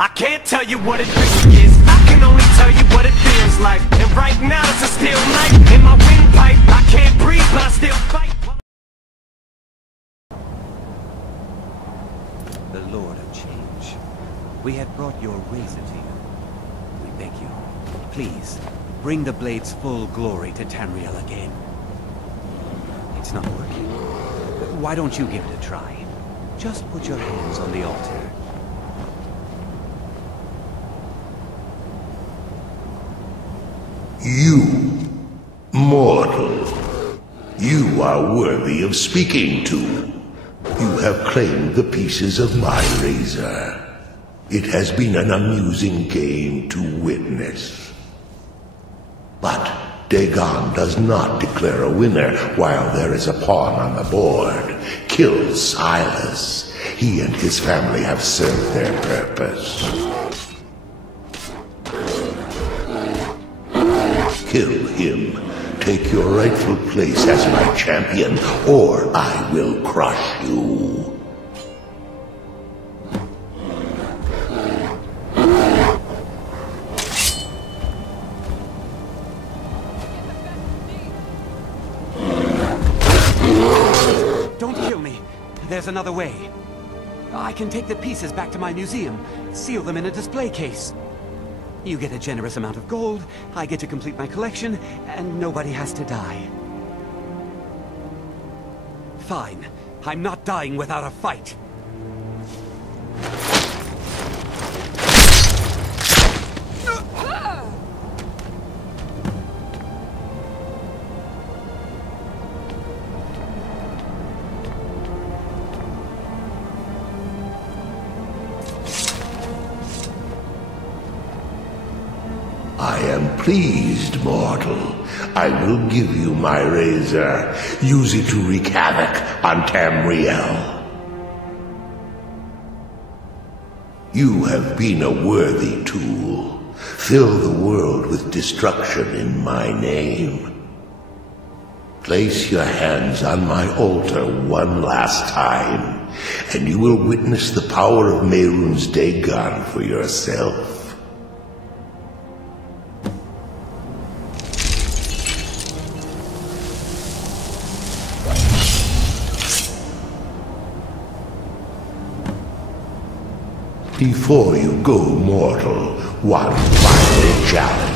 I can't tell you what it really is. I can only tell you what it feels like. And right now it's a still night in my windpipe. I can't breathe, but I still fight. The Lord of Change. We have brought your razor to you. We beg you, please, bring the blade's full glory to Tamriel again. It's not working. Why don't you give it a try? Just put your hands on the altar. You, mortal, you are worthy of speaking to. You have claimed the pieces of my razor. It has been an amusing game to witness. But Dagon does not declare a winner while there is a pawn on the board. Kill Silas. He and his family have served their purpose. Kill him. Take your rightful place as my champion, or I will crush you. Don't kill me. There's another way. I can take the pieces back to my museum, seal them in a display case. You get a generous amount of gold, I get to complete my collection, and nobody has to die. Fine. I'm not dying without a fight. I am pleased, mortal. I will give you my razor. Use it to wreak havoc on Tamriel. You have been a worthy tool. Fill the world with destruction in my name. Place your hands on my altar one last time, and you will witness the power of Mehrunes Dagon for yourself. Before you go, mortal, one final challenge.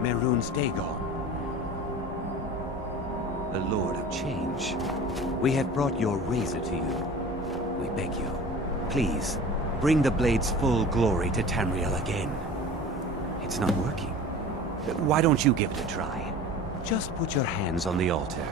Mehrunes Dagon, the Lord of Change. We have brought your razor to you. We beg you, please, bring the blade's full glory to Tamriel again. It's not working. Why don't you give it a try? Just put your hands on the altar.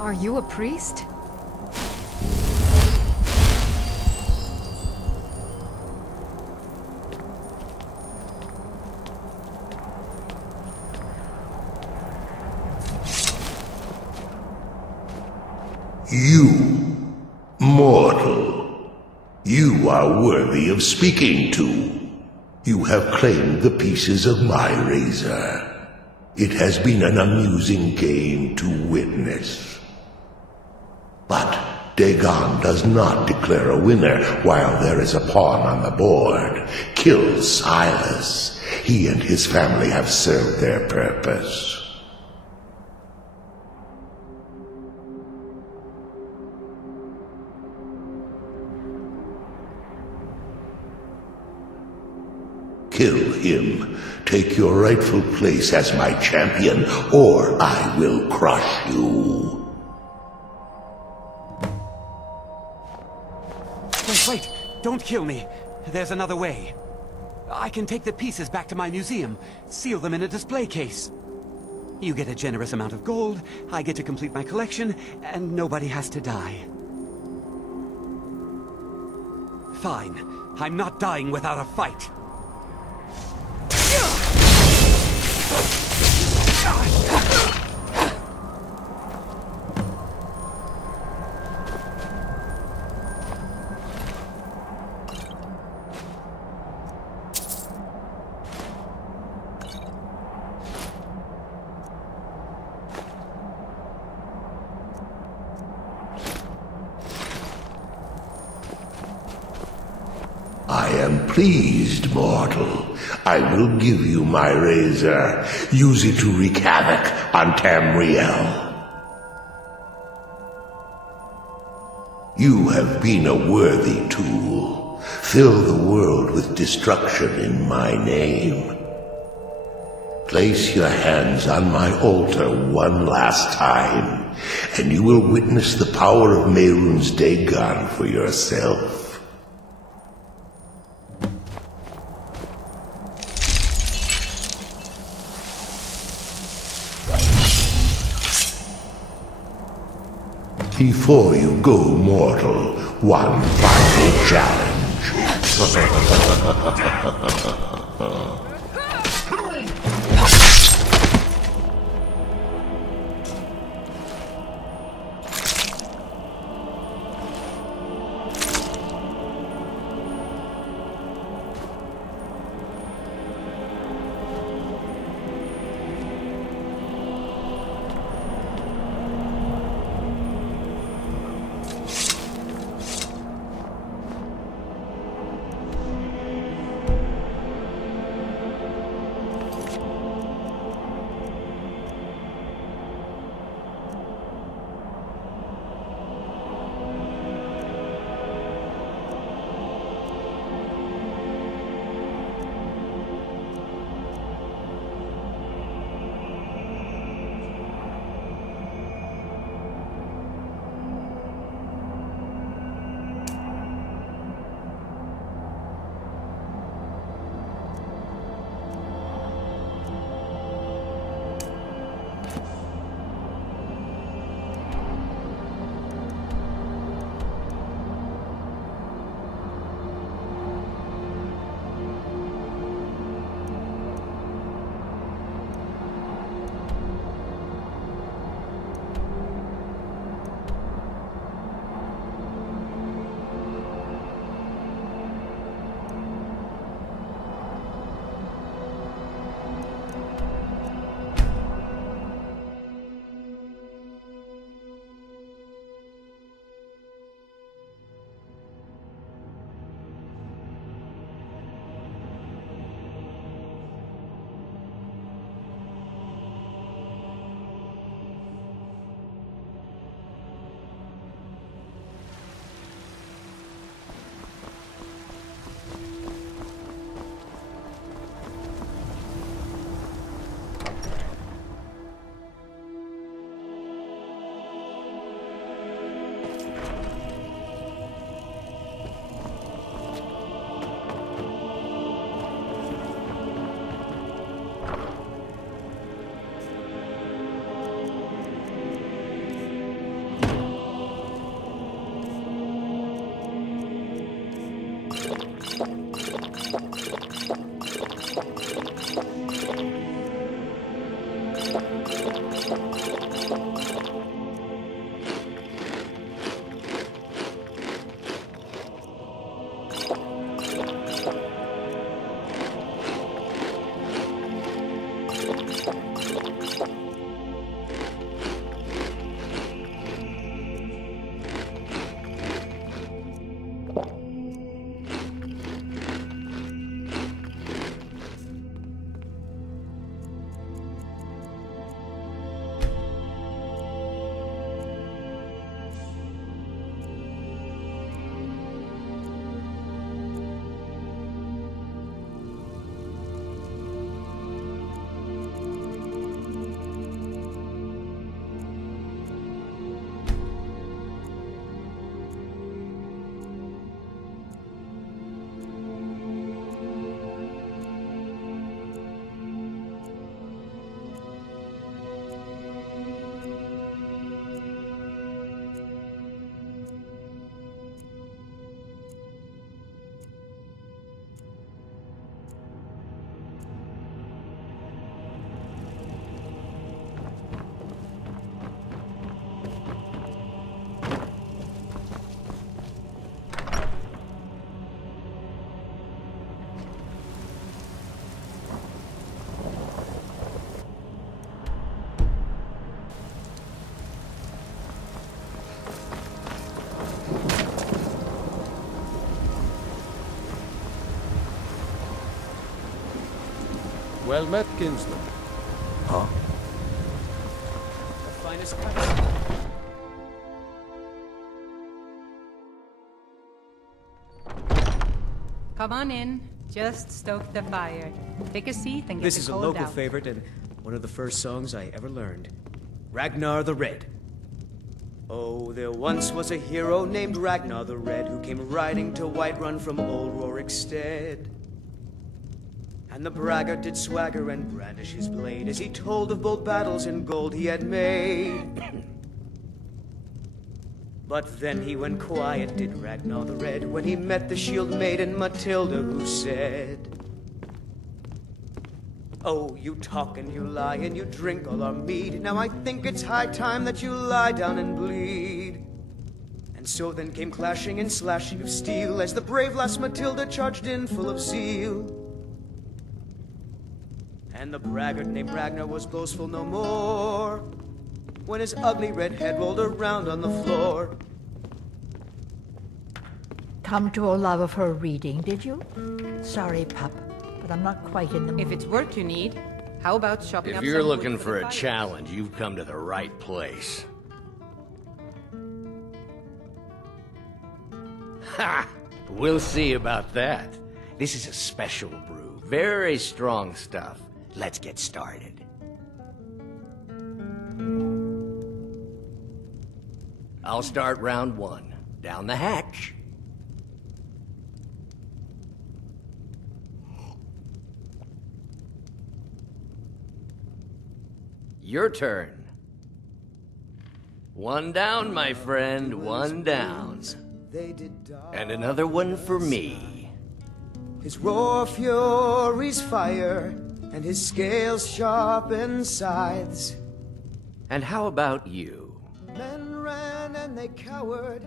Are you a priest? You, mortal, you are worthy of speaking to. You have claimed the pieces of my razor. It has been an amusing game to witness. But Dagon does not declare a winner while there is a pawn on the board. Kill Silas. He and his family have served their purpose. Kill him. Take your rightful place as my champion, or I will crush you. Wait, don't kill me. There's another way. I can take the pieces back to my museum, seal them in a display case. You get a generous amount of gold, I get to complete my collection, and nobody has to die. Fine. I'm not dying without a fight. I am pleased, mortal. I will give you my razor. Use it to wreak havoc on Tamriel. You have been a worthy tool. Fill the world with destruction in my name. Place your hands on my altar one last time, and you will witness the power of Mehrunes Dagon for yourself. Before you go, mortal, one final challenge. Well met, kinsman. Huh? The finest cut. Come on in. Just stoke the fire. Take a seat and get This the is a cold local out. favorite and one of the first songs I ever learned. Ragnar the Red. Oh, there once was a hero named Ragnar the Red who came riding to Whiterun from old Rorikstead. And the braggart did swagger and brandish his blade as he told of bold battles and gold he had made. But then he went quiet, did Ragnar the Red, when he met the shield maiden Matilda, who said, "Oh, you talk and you lie and you drink all our mead. Now I think it's high time that you lie down and bleed." And so then came clashing and slashing of steel as the brave lass Matilda charged in full of zeal. And the braggart named Ragnar was boastful no more when his ugly red head rolled around on the floor. Come to Olava for a reading, did you? Sorry, pup, but I'm not quite in the mood. If it's work you need, how about chopping up If you're some wood looking for for the a fire? challenge, you've come to the right place. Ha! We'll see about that. This is a special brew. Very strong stuff. Let's get started. I'll start round one. Down the hatch. Your turn. One down, my friend, one down. They did die. And another one for me. His roar fury's fire, and his scales sharpened scythes. And how about you? Men ran and they cowered,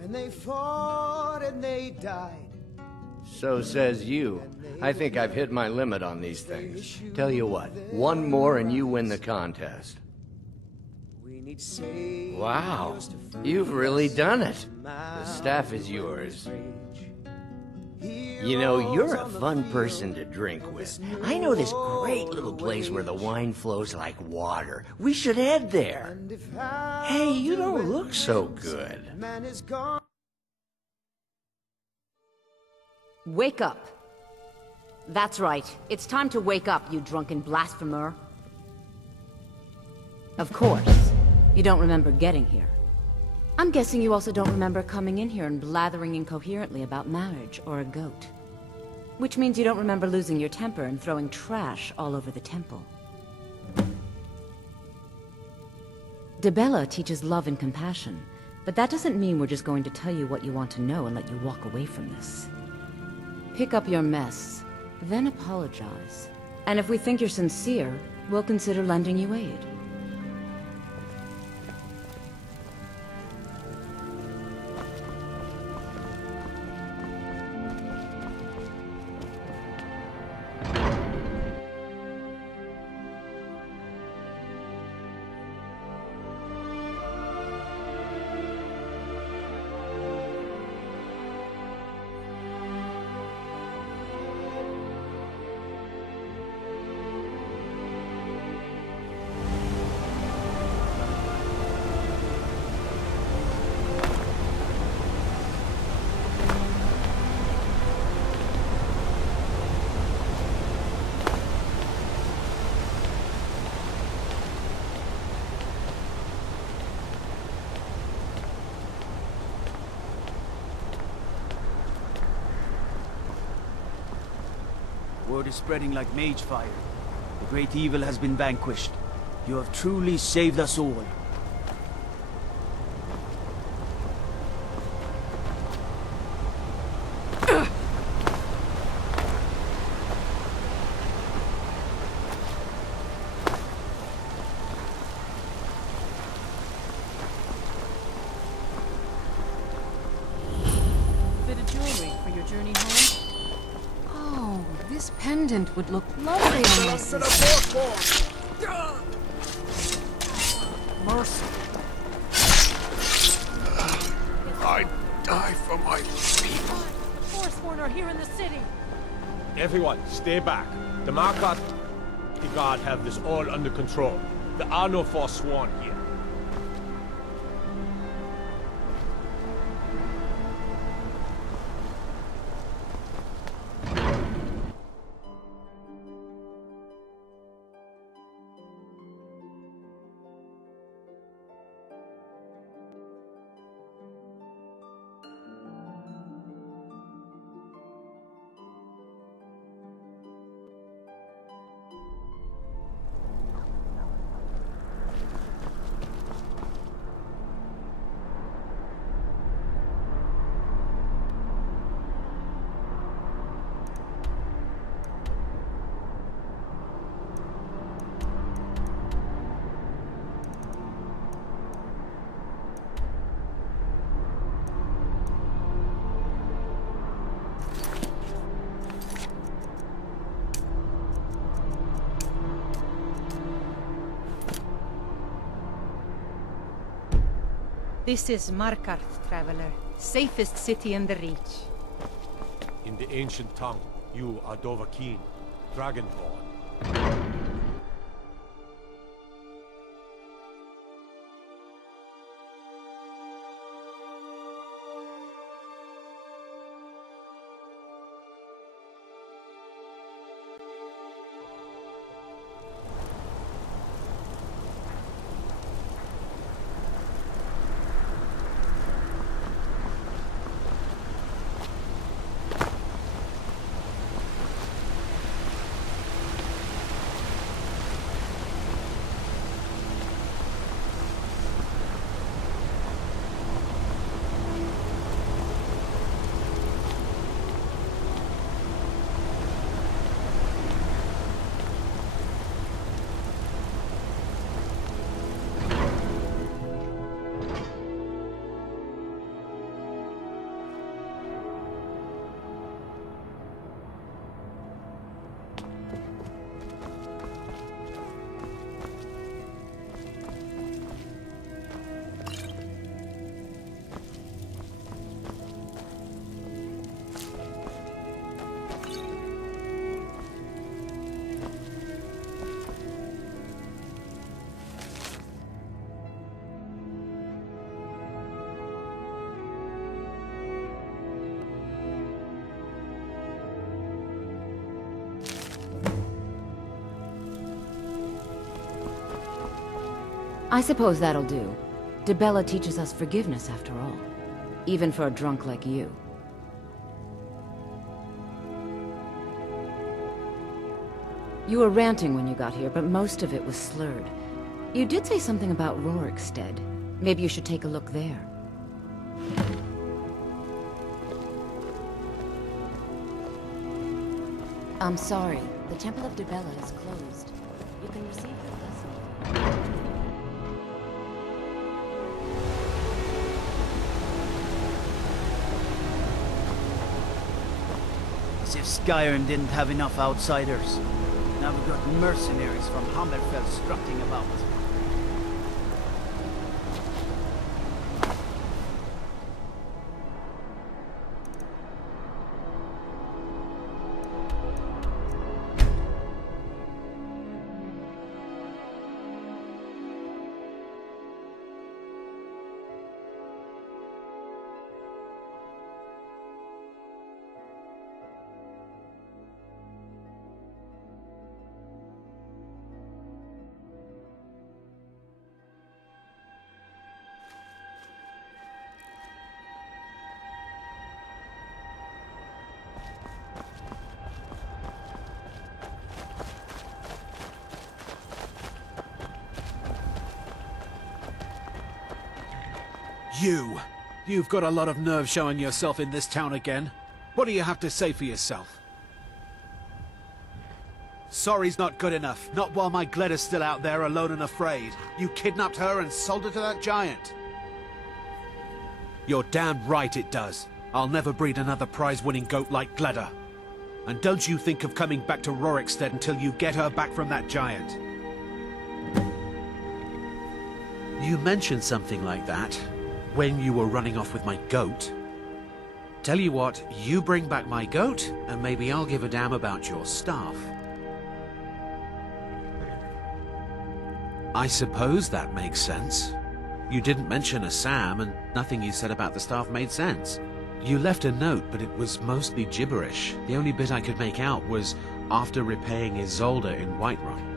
and they fought and they died. So says you. I think I've hit my limit on these things. Tell you what, one more and you win the contest. We need saviors Wow, to free you've really us done it. from The staff is yours. outrage. You know, you're a Heroes on the fun field person to drink of this with. new I know this great little world place where the wage. wine flows like water. We should head there. And if Hey, you don't Alden look so wins, good. Man is gone. Wake up. That's right. It's time to wake up, you drunken blasphemer. Of course. You don't remember getting here. I'm guessing you also don't remember coming in here and blathering incoherently about marriage or a goat. Which means you don't remember losing your temper and throwing trash all over the temple. Dibella teaches love and compassion, but that doesn't mean we're just going to tell you what you want to know and let you walk away from this. Pick up your mess, then apologize. And if we think you're sincere, we'll consider lending you aid. Word is spreading like mage fire. The great evil has been vanquished. You have truly saved us all. Bit of jewelry for your journey home? Oh, this pendant would look lovely on my sister. Mercy. I die for my people. The Forsworn are here in the city. Everyone, stay back. The Marcotte... the guard have this all under control. There are no forsworn here. This is Markarth, traveler. Safest city in the Reach. In the ancient tongue, you are Dovahkiin, Dragonborn. I suppose that'll do. Dibella teaches us forgiveness after all. Even for a drunk like you. You were ranting when you got here, but most of it was slurred. You did say something about Rorikstead. Maybe you should take a look there. I'm sorry. The Temple of Dibella is closed. You can receive your blessing. As if Skyrim didn't have enough outsiders. Now we've got mercenaries from Hammerfell strutting about. You've got a lot of nerve showing yourself in this town again. What do you have to say for yourself? Sorry's not good enough. Not while my Gleda's still out there alone and afraid. You kidnapped her and sold her to that giant. You're damn right it does. I'll never breed another prize-winning goat like Gleda. And don't you think of coming back to Rorikstead until you get her back from that giant. You mentioned something like that when you were running off with my goat. Tell you what, you bring back my goat, and maybe I'll give a damn about your staff. I suppose that makes sense. You didn't mention a Sam, and nothing you said about the staff made sense. You left a note, but it was mostly gibberish. The only bit I could make out was after repaying Isolde in Whiterun.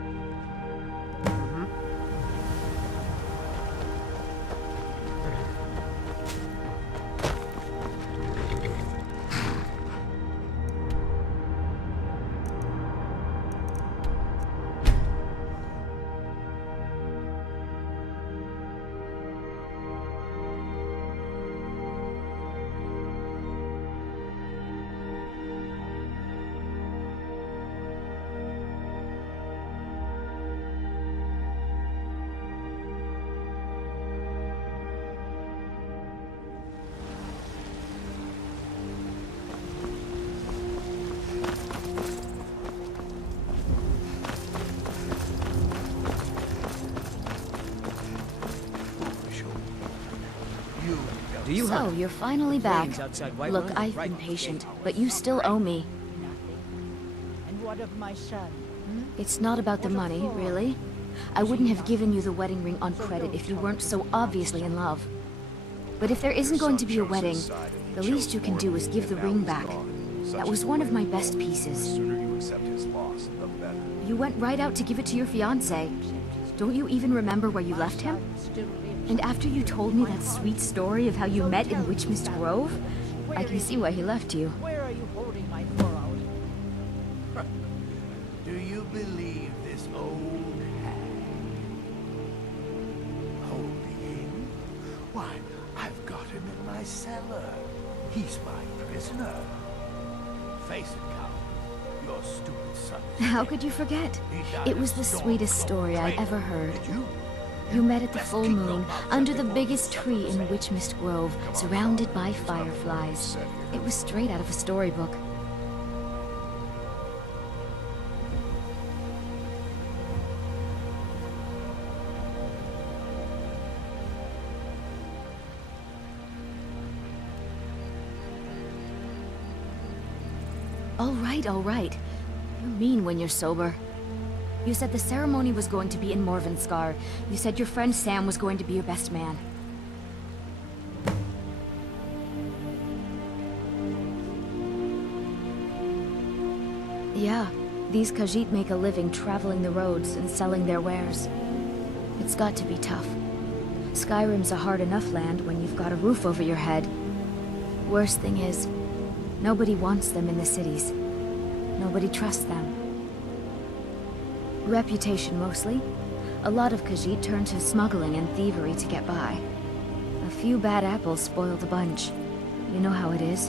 So, you're finally back. Look, I've been patient, but you still owe me. And what of my son? It's not about the money, really. I wouldn't have given you the wedding ring on credit if you weren't so obviously in love. But if there isn't going to be a wedding, the least you can do is give the ring back. That was one of my best pieces. You went right out to give it to your fiancé. Don't you even remember where you left him? And after you told me that sweet story of how you met in Witchmist Grove, I can see why he left you. Where are you holding my furrows? Do you believe this old hag? Holding him? Why, I've got him in my cellar. He's my prisoner. Face it, Count. Your stupid son is How dead. could you forget? He died It was of the storm sweetest from story I betrayal. ever heard. Did you? You met at the Let's full keep moon, your mouths under shut the before biggest we tree in start Witchmist Grove, surrounded by fireflies. It was straight out of a storybook. All right. You're mean when you're sober. You said the ceremony was going to be in Morvenskar. You said your friend Sam was going to be your best man. Yeah, these Khajiit make a living traveling the roads and selling their wares. It's got to be tough. Skyrim's a hard enough land when you've got a roof over your head. Worst thing is, nobody wants them in the cities. Nobody trusts them. Reputation, mostly. A lot of Khajiit turn to smuggling and thievery to get by. A few bad apples spoil the bunch. You know how it is.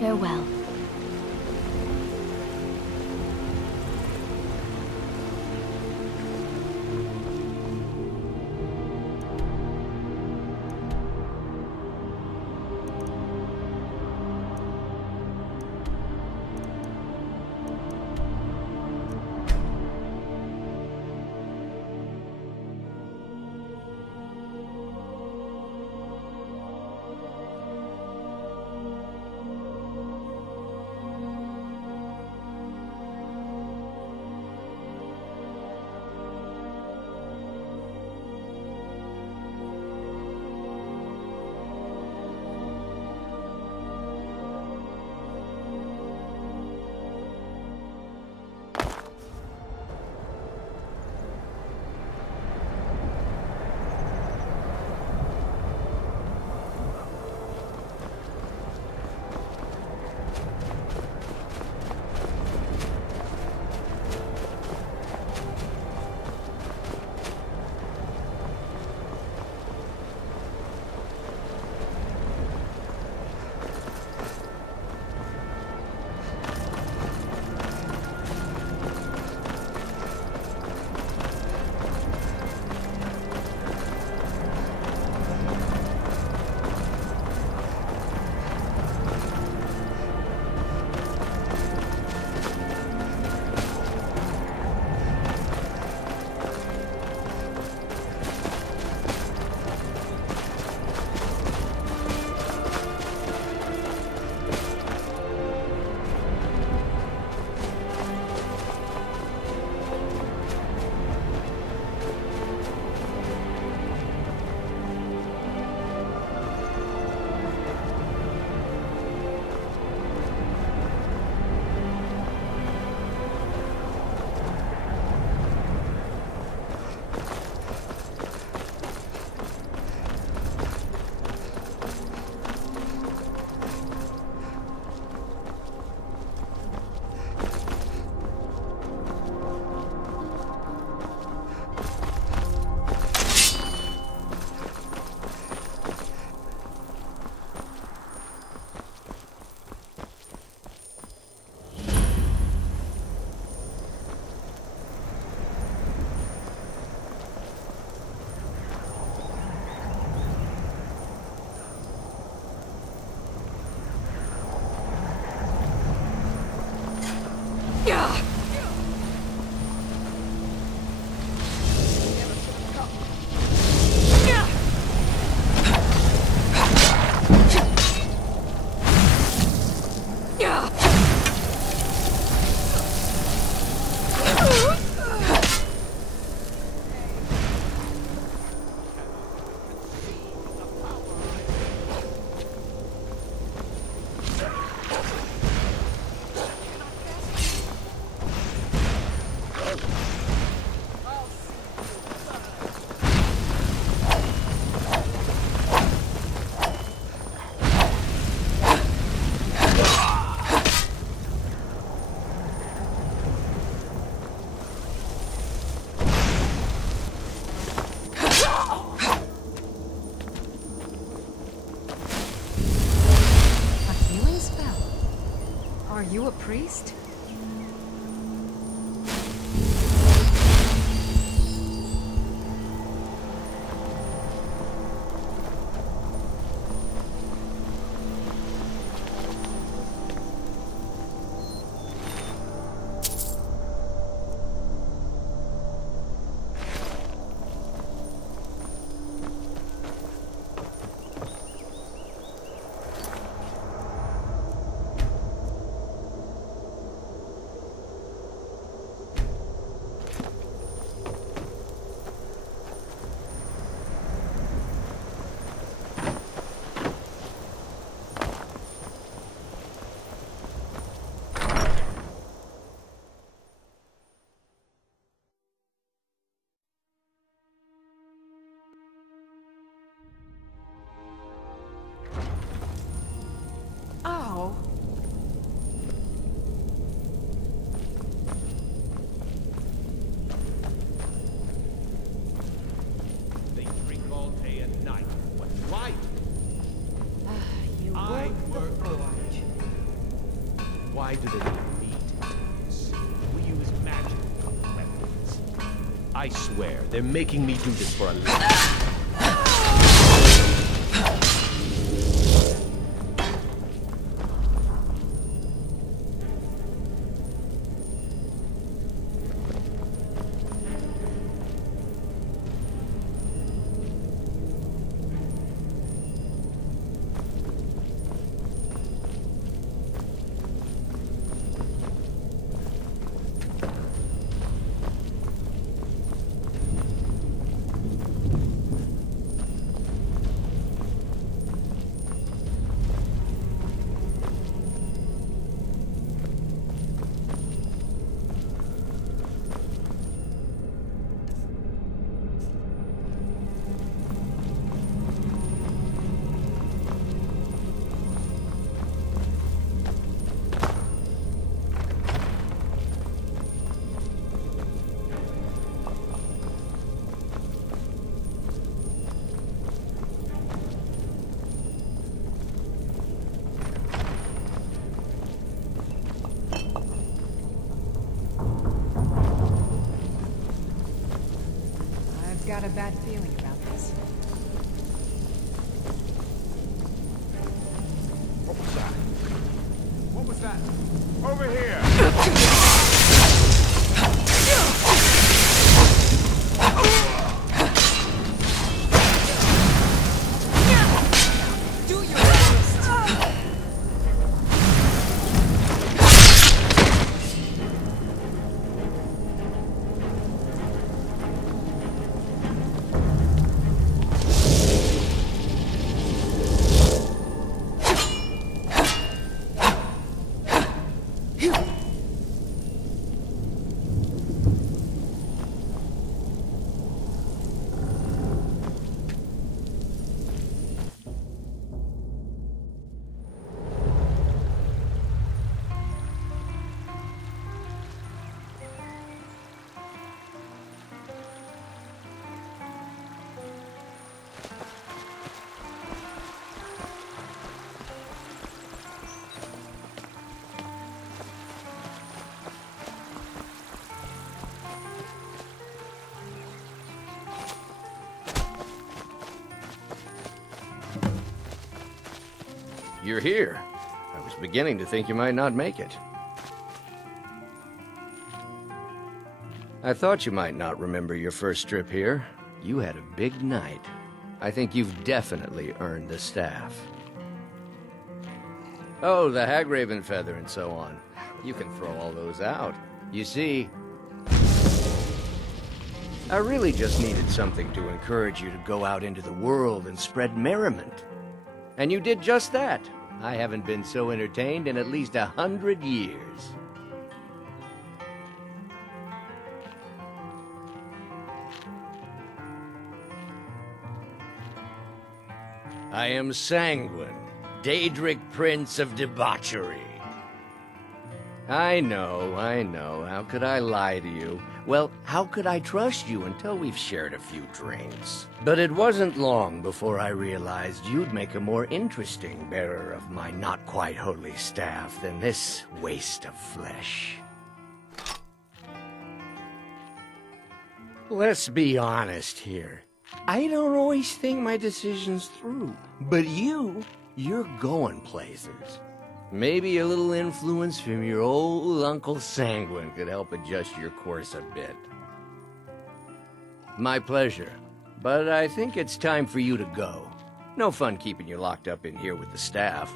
Farewell. Are you a priest? Oh. They drink all day and night. What do I do? You I work work the forge. Why do they need this? We use magic, not weapons. I swear, they're making me do this for a living. I've got a bad feeling about this. What was that? What was that? Over here! You're here. I was beginning to think you might not make it. I thought you might not remember your first trip here. You had a big night. I think you've definitely earned the staff. Oh, the Hagraven feather and so on. You can throw all those out. You see, I really just needed something to encourage you to go out into the world and spread merriment. And you did just that. I haven't been so entertained in at least 100 years. I am Sanguine, Daedric Prince of Debauchery. I know. How could I lie to you? Well, how could I trust you until we've shared a few drinks? But it wasn't long before I realized you'd make a more interesting bearer of my not-quite-holy staff than this waste of flesh. Let's be honest here. I don't always think my decisions through. But you're going places. Maybe a little influence from your old Uncle Sanguine could help adjust your course a bit. My pleasure. But I think it's time for you to go. No fun keeping you locked up in here with the staff.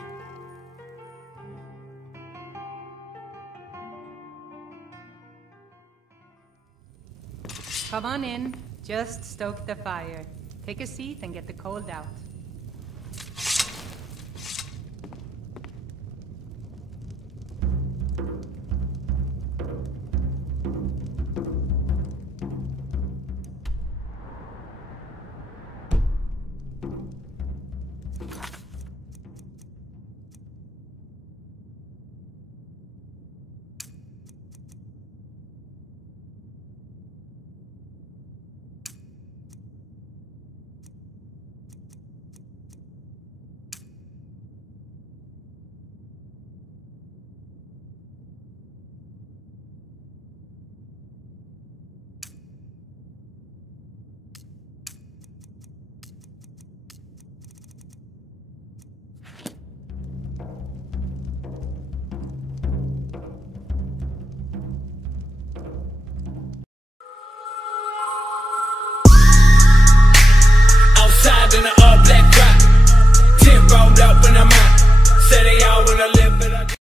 Come on in. Just stoke the fire. Take a seat and get the cold out.